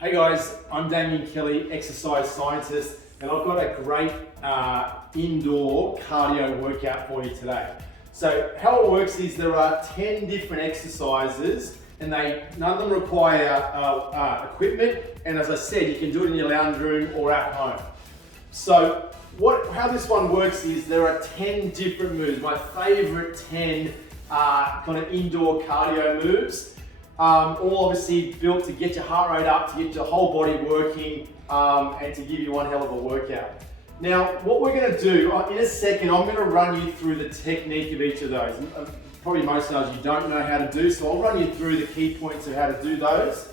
Hey guys, I'm Damien Kelly, exercise scientist, and I've got a great indoor cardio workout for you today. So how it works is there are 10 different exercises and none of them require equipment, and as I said, you can do it in your lounge room or at home. So how this one works is there are 10 different moves. My favorite 10 kind of indoor cardio moves. All obviously built to get your heart rate up, to get your whole body working, and to give you one hell of a workout. Now, what we're going to do, in a second, I'm going to run you through the technique of each of those. Probably most of those you don't know how to do, so I'll run you through the key points of how to do those.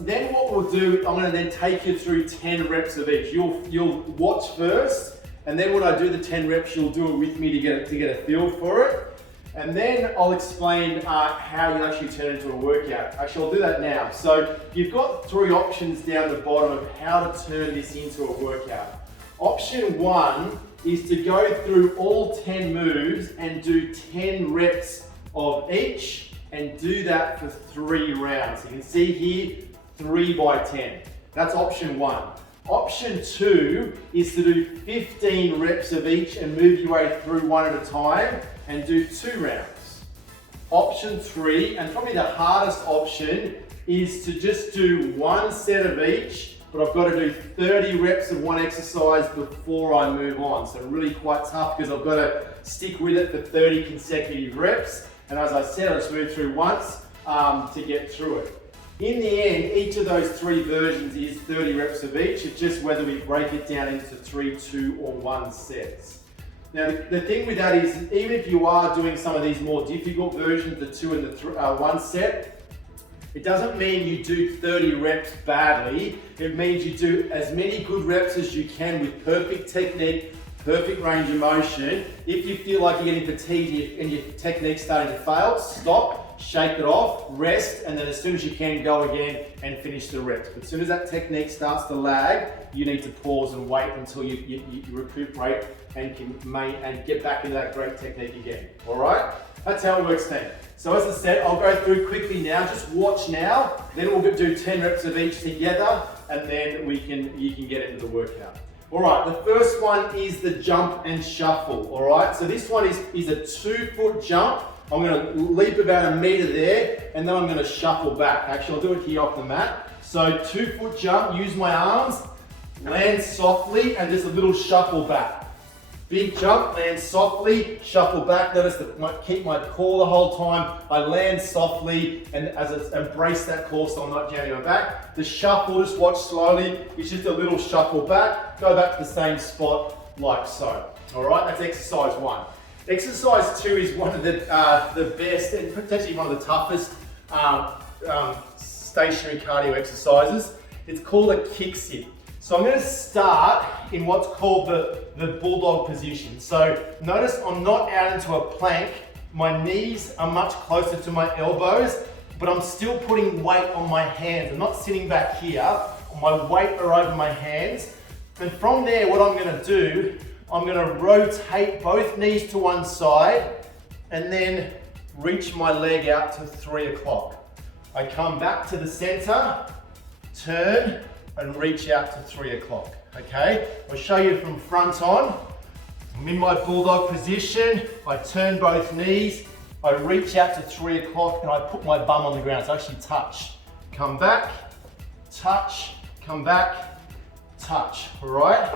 Then what we'll do, I'm going to then take you through 10 reps of each. You'll watch first, and then when I do the 10 reps, you'll do it with me to get a feel for it. And then I'll explain how you actually turn it into a workout. Actually, I'll do that now. So you've got 3 options down the bottom of how to turn this into a workout. Option 1 is to go through all 10 moves and do 10 reps of each, and do that for 3 rounds. You can see here, 3 by 10. That's option 1. Option 2 is to do 15 reps of each and move your way through one at a time and do 2 rounds. Option 3, and probably the hardest option, is to just do 1 set of each, but I've got to do 30 reps of one exercise before I move on. So really quite tough because I've got to stick with it for 30 consecutive reps. And as I said, I'll just move through once to get through it. In the end, each of those 3 versions is 30 reps of each. It's just whether we break it down into 3, 2, or 1 sets. Now, the thing with that is, even if you are doing some of these more difficult versions, the 2 and the 1 set, it doesn't mean you do 30 reps badly. It means you do as many good reps as you can with perfect technique, perfect range of motion. If you feel like you're getting fatigued and your technique's starting to fail, stop, shake it off, rest, and then as soon as you can, go again and finish the reps. But as soon as that technique starts to lag, you need to pause and wait until you recuperate and can get back into that great technique again. All right? That's how it works then. So as I said, I'll go through quickly now. Just watch now. Then we'll do 10 reps of each together, and then you can get into the workout. All right, the first one is the jump and shuffle. All right, so this one is a 2-foot jump. I'm going to leap about 1 meter there, and then I'm going to shuffle back. Actually, I'll do it here off the mat. So 2-foot jump, use my arms, land softly, and just a little shuffle back. Big jump, land softly, shuffle back. Notice that keep my core the whole time. I land softly, and as I embrace that core so I'm not jamming my back. The shuffle, just watch slowly, it's just a little shuffle back. Go back to the same spot like so. All right, that's exercise 1. Exercise 2 is one of the best and potentially one of the toughest stationary cardio exercises. It's called a kick sit. So I'm going to start in what's called the bulldog position. So notice I'm not out into a plank. My knees are much closer to my elbows, but I'm still putting weight on my hands. I'm not sitting back here. My weight are over my hands. And from there, what I'm going to do, I'm going to rotate both knees to one side and then reach my leg out to 3 o'clock. I come back to the center, turn, and reach out to 3 o'clock, okay? I'll show you from front on. I'm in my bulldog position, I turn both knees, I reach out to 3 o'clock, and I put my bum on the ground, so I actually touch. Come back, touch, come back, touch, all right?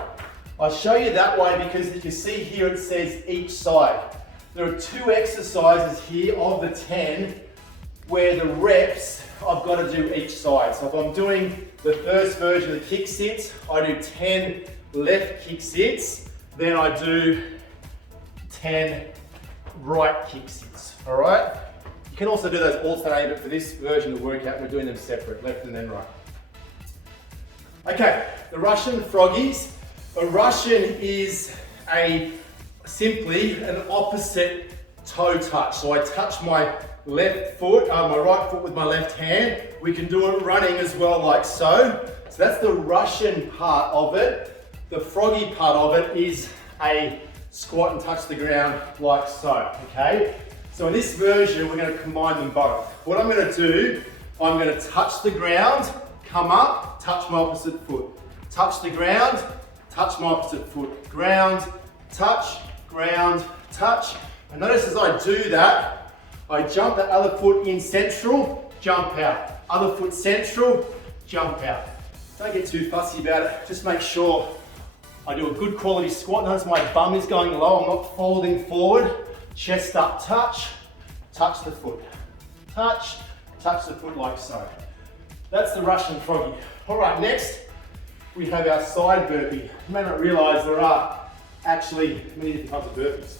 I'll show you that way because if you see here it says each side. There are 2 exercises here of the 10 where the reps I've got to do each side. So if I'm doing the first version of the kick sits, I do 10 left kick sits, then I do 10 right kick sits, all right? You can also do those alternating, but for this version of the workout, we're doing them separate, left and then right. Okay, the Russian froggies. A Russian is simply an opposite toe touch. So I touch my left foot, my right foot with my left hand. We can do it running as well, like so. So that's the Russian part of it. The froggy part of it is a squat and touch the ground like so, okay? So in this version, we're going to combine them both. What I'm going to do, I'm going to touch the ground, come up, touch my opposite foot. Touch the ground, touch my opposite foot. Ground, touch, ground, touch. And notice as I do that, I jump that other foot in central, jump out. Other foot central, jump out. Don't get too fussy about it. Just make sure I do a good quality squat. Notice my bum is going low. I'm not folding forward. Chest up, touch the foot. Touch the foot like so. That's the Russian froggy. All right, next we have our side burpee. You may not realize there are actually many different types of burpees.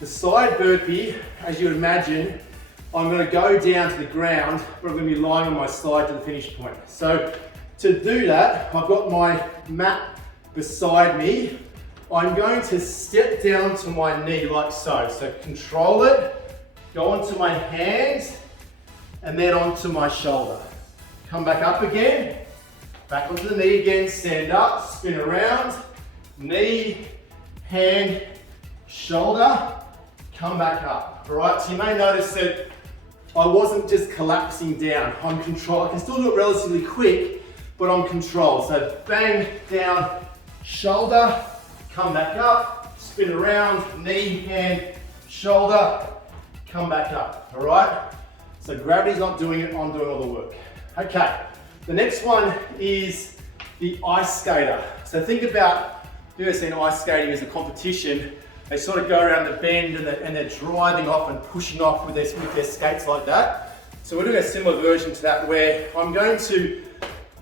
The side burpee, as you would imagine, I'm going to go down to the ground, but I'm going to be lying on my side to the finish point. So to do that, I've got my mat beside me. I'm going to step down to my knee like so. So control it, go onto my hands, and then onto my shoulder. Come back up again, back onto the knee again, stand up, spin around, knee, hand, shoulder, come back up. All right, so you may notice that I wasn't just collapsing down. I'm controlled. I can still do it relatively quick, but I'm controlled. So bang, down, shoulder, come back up, spin around, knee, hand, shoulder, come back up. All right? So gravity's not doing it, I'm doing all the work. Okay, the next one is the ice skater. So think about, you've ever seen ice skating as a competition. They sort of go around the bend and they're driving off and pushing off with their skates like that. So we're doing a similar version to that where I'm going to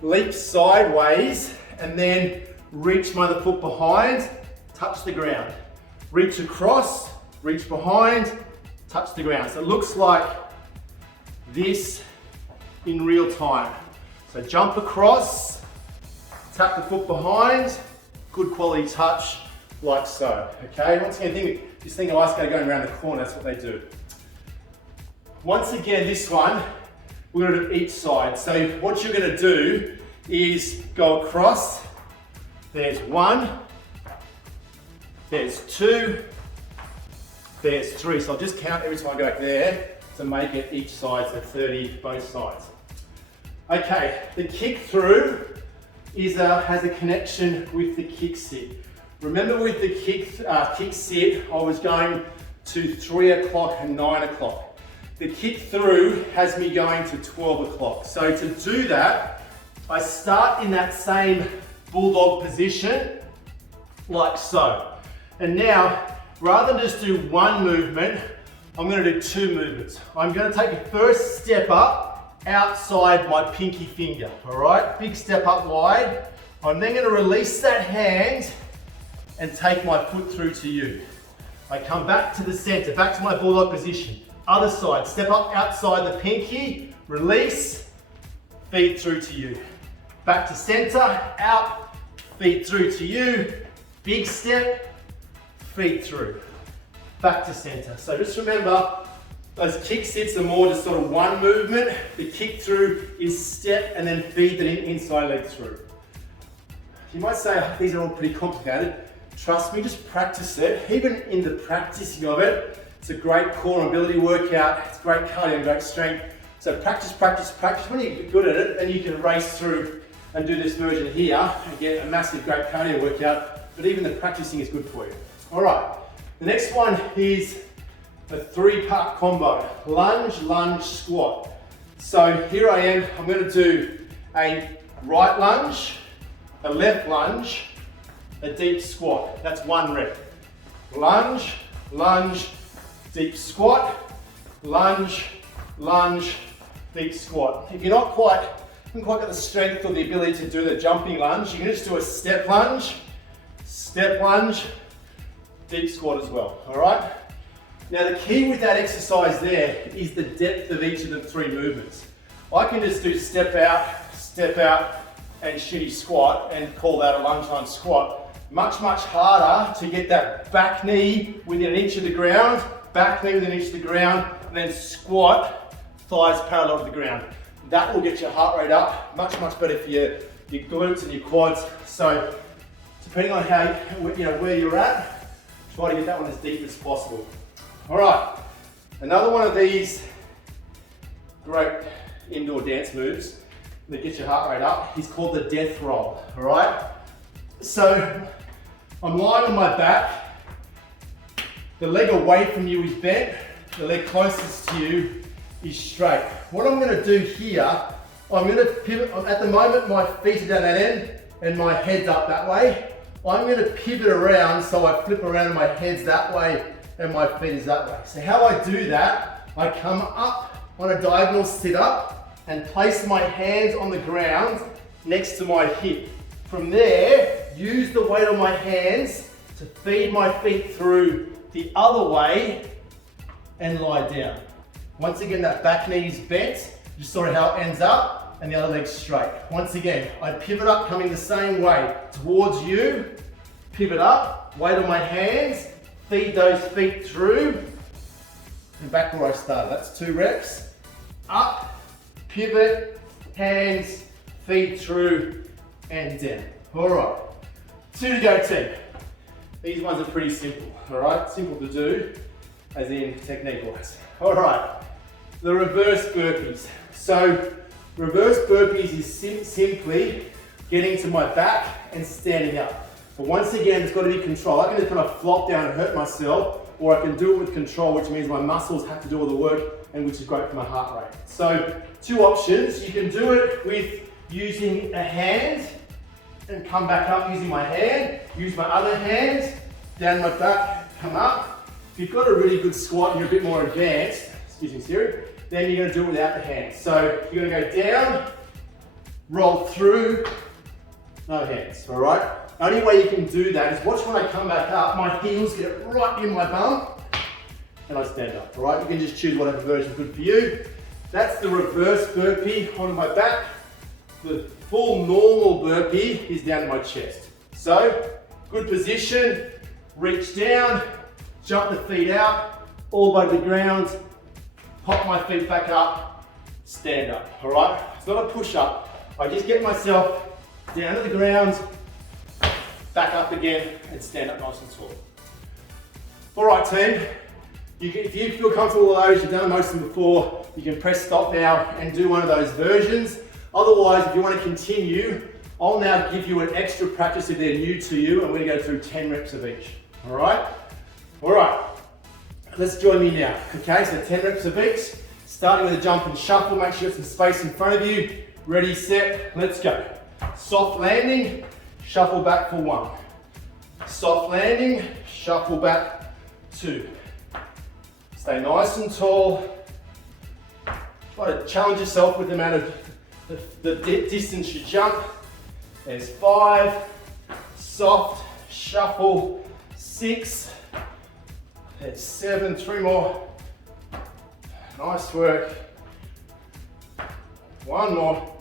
leap sideways and then reach my other foot behind, touch the ground. Reach across, reach behind, touch the ground. So it looks like this in real time. So jump across, tap the foot behind, good quality touch, like so. Okay, once again, just think of ice skater going around the corner, that's what they do. Once again, this one, we're going to do each side. So what you're going to do is go across. There's one, there's two, there's three. So I'll just count every time I go back there to make it each side, so 30 both sides. Okay, the kick through has a connection with the kick sit. Remember with the kick sit, I was going to 3 o'clock and 9 o'clock. The kick through has me going to 12 o'clock. So to do that, I start in that same bulldog position, like so. And now, rather than just do one movement, I'm going to do two movements. I'm going to take a first step up outside my pinky finger, all right? Big step up wide. I'm then going to release that hand and take my foot through to you. I come back to the center, back to my bulldog position. Other side, step up outside the pinky, release, feet through to you. Back to center, out, feet through to you. Big step, feet through. Back to center. So just remember, those kick sits are more just sort of one movement. The kick through is step and then feed the inside leg through. You might say, oh, these are all pretty complicated. Trust me, just practice it. Even in the practicing of it, it's a great core and ability workout. It's great cardio and great strength. So practice, practice, practice. When you get good at it, then you can race through and do this version here and get a massive great cardio workout. But even the practicing is good for you. All right, the next one is a 3-part combo. Lunge, lunge, squat. So here I am, I'm going to do a right lunge, a left lunge, a deep squat. That's 1 rep. Lunge, lunge, deep squat, lunge, lunge, deep squat. If you're haven't quite got the strength or the ability to do the jumping lunge, you can just do a step lunge, deep squat as well, all right? Now the key with that exercise there is the depth of each of the 3 movements. I can just do step out, and shitty squat and call that a lunge squat. Much, much harder to get that back knee within an inch of the ground, back knee within an inch of the ground, and then squat, thighs parallel to the ground. That will get your heart rate up. Much, much better for your glutes and your quads. So depending on how, where you're at, try to get that one as deep as possible. All right, another one of these great indoor dance moves that gets your heart rate up, is called the death roll, all right? So I'm lying on my back, the leg away from you is bent, the leg closest to you is straight. What I'm gonna do here, I'm gonna pivot, at the moment my feet are down that end and my head's up that way. I'm gonna pivot around so I flip around and my head's that way and my feet is that way. So how I do that, I come up on a diagonal sit up and place my hands on the ground next to my hip. From there, use the weight on my hands to feed my feet through the other way and lie down. Once again, that back knee is bent, just sort of how it ends up, and the other leg's straight. Once again, I pivot up, coming the same way towards you, pivot up, weight on my hands, feed those feet through, and back where I started. That's 2 reps. Up, pivot, hands, feed through, and down. All right, 2 to go, team. These ones are pretty simple, all right? Simple to do, as in technique-wise. All right, the reverse burpees. So, reverse burpees is simply getting to my back and standing up. But once again, it's got to be control. I can just kind of flop down and hurt myself, or I can do it with control, which means my muscles have to do all the work, and which is great for my heart rate. So, 2 options. You can do it with using a hand and come back up using my hand. Use my other hand, down my back, come up. If you've got a really good squat and you're a bit more advanced, excuse me Siri, then you're going to do it without the hands. So you're going to go down, roll through, no hands, all right? The only way you can do that is watch when I come back up, my heels get right in my bum, and I stand up, all right? You can just choose whatever version is good for you. That's the reverse burpee onto my back. The full normal burpee is down to my chest. So, good position, reach down, jump the feet out, elbow to the ground, pop my feet back up, stand up, all right? It's not a push-up. I just get myself down to the ground, back up again, and stand up nice and tall. All right, team. If you feel comfortable with those, you've done most of them before, you can press stop now and do one of those versions. Otherwise, if you want to continue, I'll now give you an extra practice if they're new to you, and we're going to go through 10 reps of each. All right? All right. Let's join me now. Okay, so 10 reps of each. Starting with a jump and shuffle. Make sure you have some space in front of you. Ready, set, let's go. Soft landing, shuffle back for 1. Soft landing, shuffle back 2. Stay nice and tall. Try to challenge yourself with the amount of the distance you jump. There's 5, soft, shuffle, 6, there's 7, 3 more. Nice work. 1 more,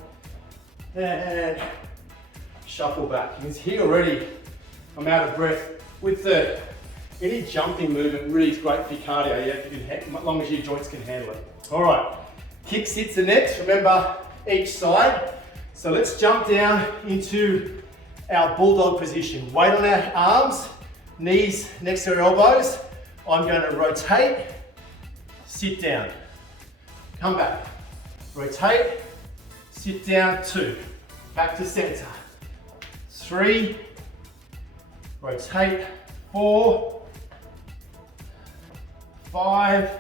and shuffle back. You can see already I'm out of breath. With any jumping movement really is great for your cardio, yeah, as long as your joints can handle it. All right, kick sits are next. Remember, each side. So let's jump down into our bulldog position. Weight on our arms, knees next to our elbows. I'm going to rotate, sit down, come back, rotate, sit down, 2, back to center, 3, rotate, 4, 5,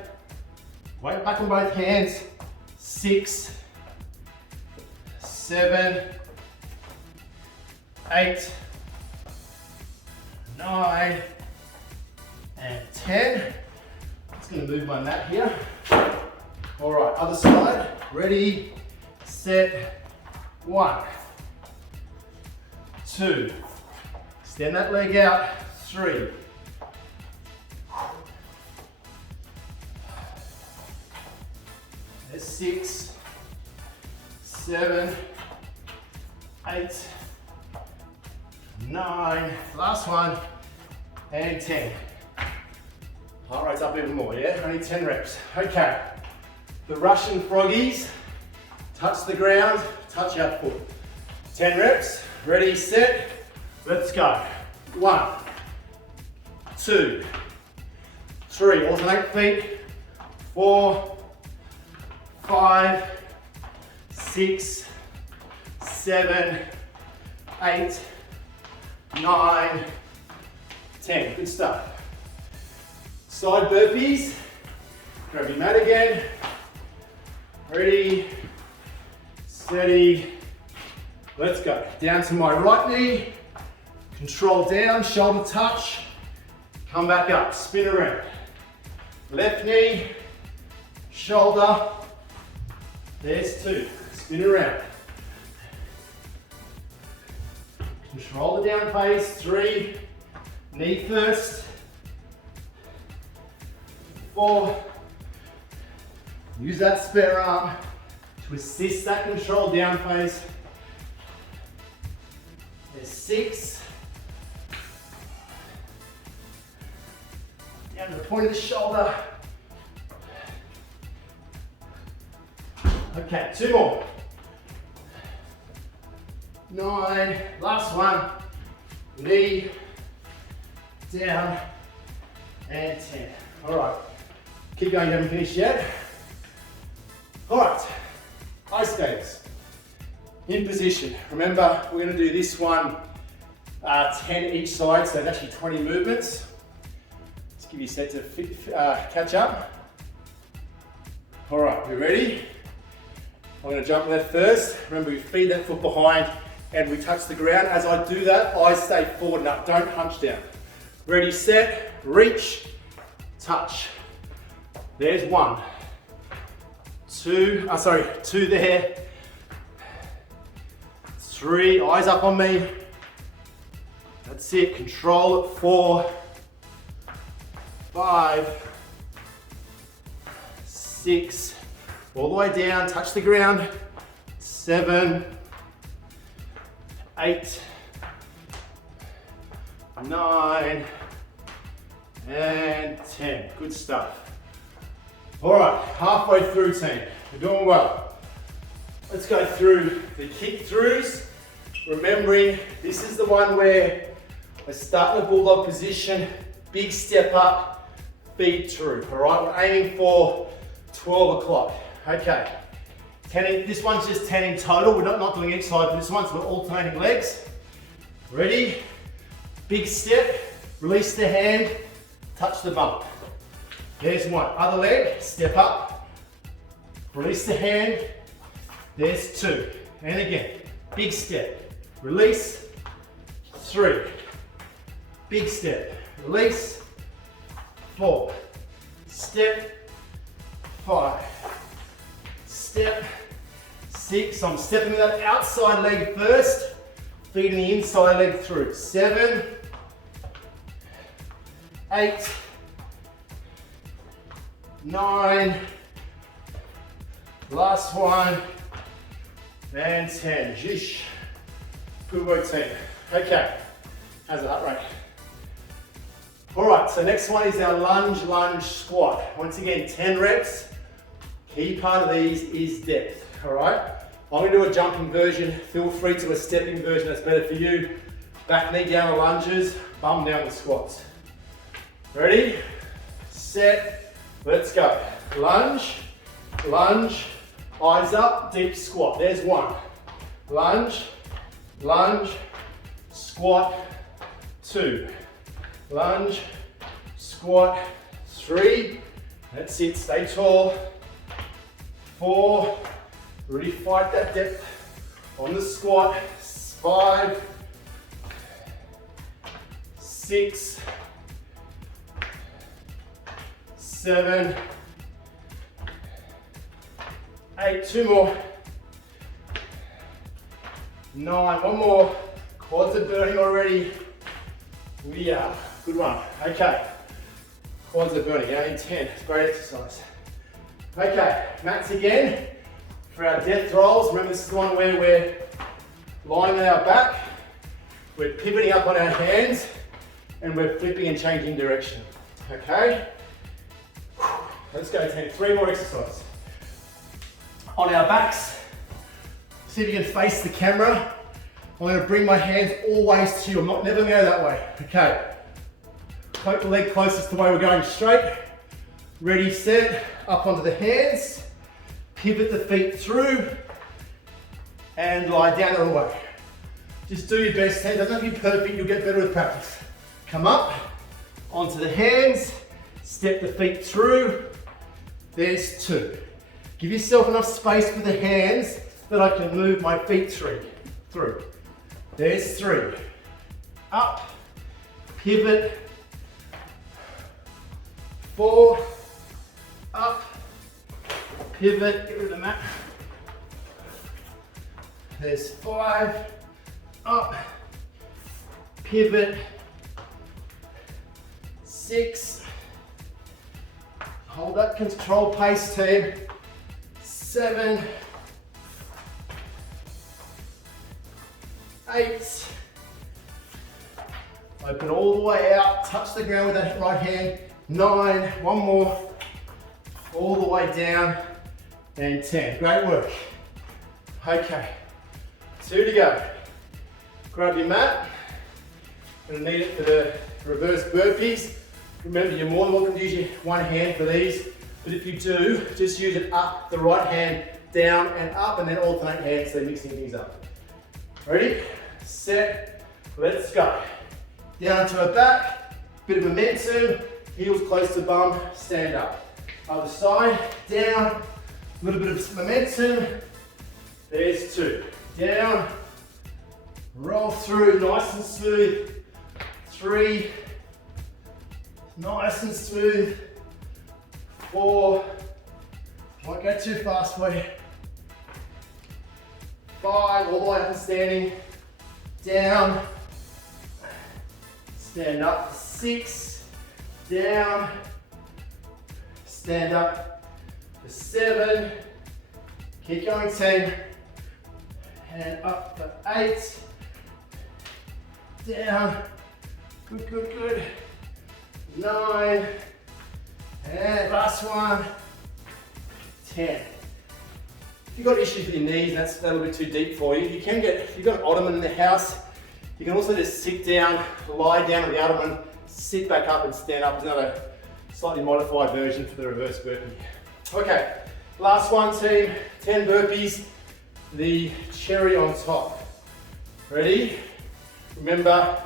weight back on both hands, 6, 7, 8, 9, and 10. I'm just going to move my mat here. All right, other side. Ready, set, 1, 2. Extend that leg out, 3. 6, 7, 8, 9, last one, and 10. Heart rate's up even more, yeah? Only 10 reps. Okay, the Russian froggies, touch the ground, touch our foot. 10 reps, ready, set, let's go. 1, 2, 3, alternate feet, 4, 5, 6, 7, 8, 9, 10. Good stuff. Side burpees. Grab your mat again. Ready, steady. Let's go. Down to my right knee. Control down, shoulder touch. Come back up, spin around. Left knee, shoulder. There's 2. Spin around. Control the down pace. 3. Knee first. 4. Use that spare arm to assist that control down phase. There's 6. Down to the point of the shoulder. Okay, 2 more. 9, last one. Knee, down, and 10. All right, keep going, you haven't finished yet. All right, ice skates. In position. Remember, we're gonna do this one 10 each side, so that's actually 20 movements. Let's give you a set to catch up. All right, you ready? I'm gonna jump left first. Remember, we feed that foot behind and we touch the ground. As I do that, I stay forward and up, don't hunch down. Ready, set, reach, touch. There's 1. 2 there. 3, eyes up on me. That's it, control it. 4, 5, 6, all the way down, touch the ground. 7, 8, 9, and 10. Good stuff. All right, halfway through, team. We're doing well. Let's go through the kick throughs. Remembering, this is the one where we're starting the bulldog position, big step up, feet through. All right, we're aiming for 12 o'clock. Okay, 10 this one's just 10 in total. We're not doing each side, but this one's we're alternating legs. Ready? Big step, release the hand, touch the bump. There's 1. Other leg, step up, release the hand. There's 2. And again, big step, release. 3. Big step, release. 4. Step. 5. Step. 6. I'm stepping with that outside leg first, feeding the inside leg through. 7. 8. 9. Last one. And 10. Jish. Good work, team. Okay. How's the heart rate? All right, so next one is our lunge squat. Once again, 10 reps. Key part of these is depth, all right? I'm gonna do a jumping version. Feel free to a stepping version, that's better for you. Back knee down the lunges, bum down the squats. Ready, set, let's go. Lunge, lunge, eyes up, deep squat. There's 1. Lunge, lunge, squat. 2. Lunge, squat. 3. That's it, stay tall. 4. Really fight that depth on the squat. 5. 6. 7. 8. 2 more. 9. 1 more. Quads are burning already. Yeah, good one. Okay. Quads are burning. You only need 10. It's a great exercise. Okay, mats again. For our death rolls, remember this is the one where we're lying on our back, we're pivoting up on our hands, and we're flipping and changing direction. Okay? Let's go, team. 3 more exercises. On our backs, see if you can face the camera. I'm going to bring my hands always to you. I'm never going to go that way. Okay. Poke the leg closest to the way we're going straight. Ready, set, up onto the hands. Pivot the feet through. and lie down all the way. Just do your best, it doesn't have to be perfect, you'll get better with practice. Come up, onto the hands, step the feet through, there's 2. Give yourself enough space with the hands that I can move my feet through. There's 3. Up, pivot, 4, up, pivot, get rid of the mat. There's 5, up, pivot, 6, hold that control pace team, 7, 8, open all the way out, touch the ground with that right hand, 9, one more, all the way down, and 10. Great work. Okay, 2 to go. Grab your mat. You're going to need it for the reverse burpees. Remember, you're more than welcome to use your one hand for these, but if you do, just use it up, the right hand, down and up, and then alternate hands, so mixing things up. Ready, set, let's go. Down to our back, bit of momentum, heels close to bum, stand up. Other side, down, a little bit of momentum, there's 2. Down, roll through, nice and smooth, 3, nice and smooth, 4, won't go too fast for you, 5, all the way up and standing, down, stand up, 6, down, stand up, 7, keep going, 10, and up for 8, down, good, good, good, 9, and last one, 10. If you've got issues with your knees, that's a little bit too deep for you, if you've got an ottoman in the house, you can also just sit down, lie down on the ottoman, sit back up and stand up. It's another slightly modified version for the reverse burpee. Okay, last one team, 10 burpees, the cherry on top. Ready? Remember,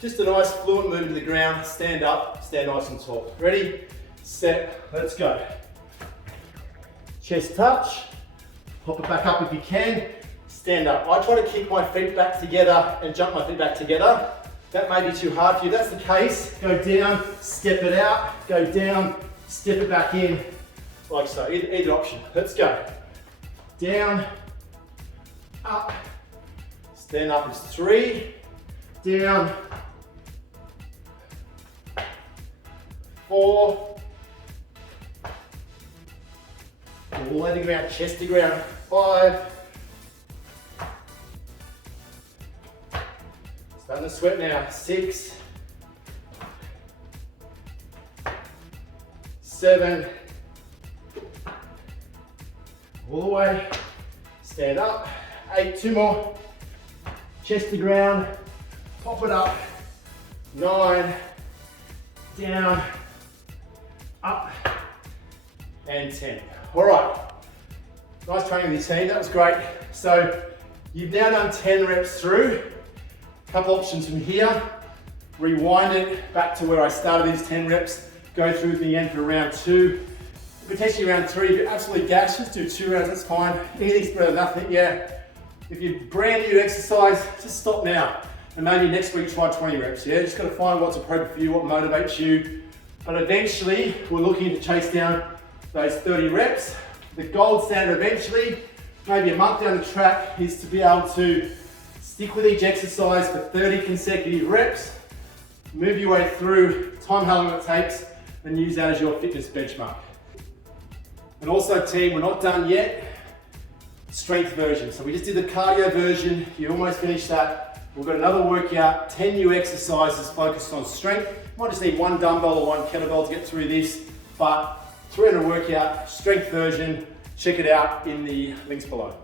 just a nice fluent movement to the ground, stand up, stand nice and tall. Ready, set, let's go. Chest touch, pop it back up if you can, stand up. I try to kick my feet back together and jump my feet back together. That may be too hard for you. If that's the case, go down, step it out, go down, step it back in, like so. Either option. Let's go. Down, up, stand up is 3, down, 4, all the way to the ground, chest to ground, 5, starting to sweat now, 6, 7, all the way, stand up, 8, 2 more, chest to ground, pop it up, 9, down, up, and 10. All right, nice training with your team, that was great. So you've now done 10 reps through. A couple options from here. Rewind it back to where I started these 10 reps, go through the end for round 2, potentially round 3. If you're absolutely gassed, just do 2 rounds, that's fine. Anything's better than nothing, yeah. If you're brand new to exercise, just stop now. And maybe next week try 20 reps, yeah? Just gotta find what's appropriate for you, what motivates you. But eventually, we're looking to chase down those 30 reps. The gold standard eventually, maybe a month down the track, is to be able to stick with each exercise for 30 consecutive reps, move your way through, time how long it takes, and use that as your fitness benchmark. And also team, we're not done yet, strength version. So we just did the cardio version, you almost finished that. We've got another workout, 10 new exercises focused on strength. Might just need 1 dumbbell or 1 kettlebell to get through this, but 300 workout, strength version, check it out in the links below.